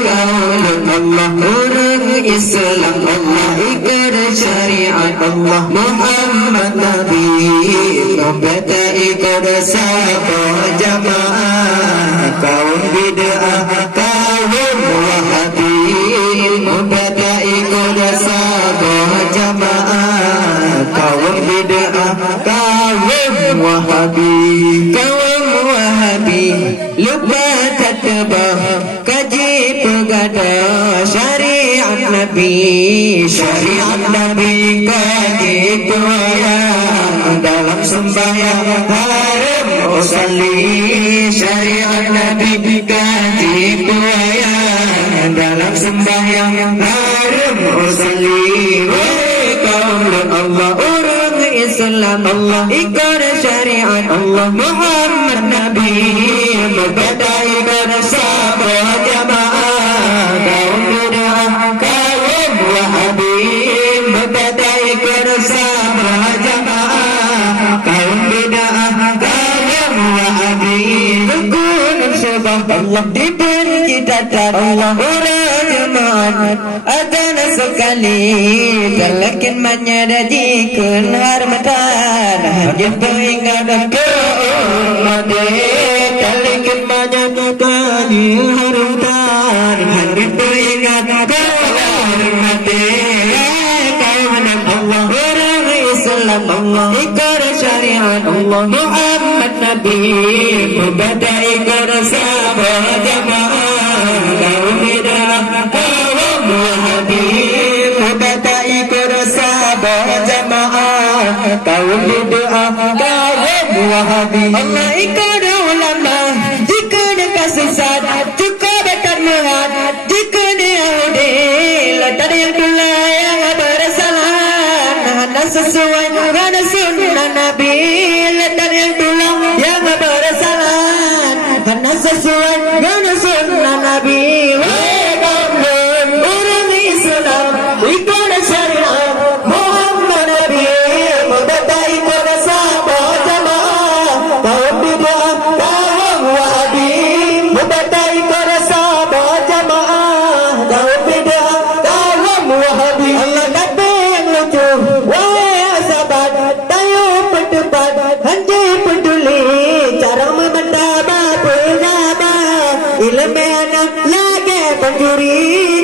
kaum Allah orang Islam Allah ikut syariat Allah Muhammad Nabi Beta ikut sahabat jamaah kaum bid'ah kaum wahabi Beta ikut sahabat jamaah kaum bid'ah kaum wahabi lupa tatbah kaji pegada syariat Nabi kaji tuayang dalam sembahyang haram usalli syariat Nabi kaji tuayang dalam sembahyang haram usalli kaum Allah orang Islam Allah ikut syariat Allah Muhammad Nabi Beta ikut sahabat jamaah kaum bid'ah kaum wahabi Beta ikut sahabat jamaah kaum bid'ah kaum wahabi rukun syabah Allah diberi cita Allah orang jemaat adan sekali terlekin menyedadikan harmatan jumpa ingat ke umat terlekin menyedadikan harmatan jumpa ingat ke umat kaum Allah orang Islam Allah ikut syariat Allah Muhammad Nabi Beta ikut sahabat jamaah kaum bid'ah kaum wahabi Beta ikut sahabat jamaah kaum bid'ah kaum wahabi Allah ikut ulama jika dia kesesat cukup dekat muhat jika dia adil tak ada yang tulai yang bersalah hanya sesuai dengan sunnah Nabi tak ada yang tulang yang bersalah hanya sesuai dengan sunnah Nabi orang Islam ikut syariat Muhammad Nabi Beta ikut sahabat jamaah kaum bid'ah kaum wahabi Beta ikut sahabat jamaah kaum bid'ah kaum wahabi Allah kata yang lucu wahai sahabat tayo berdebat hanya peduli cara memandang pendapat ilmu anak lagi pencuri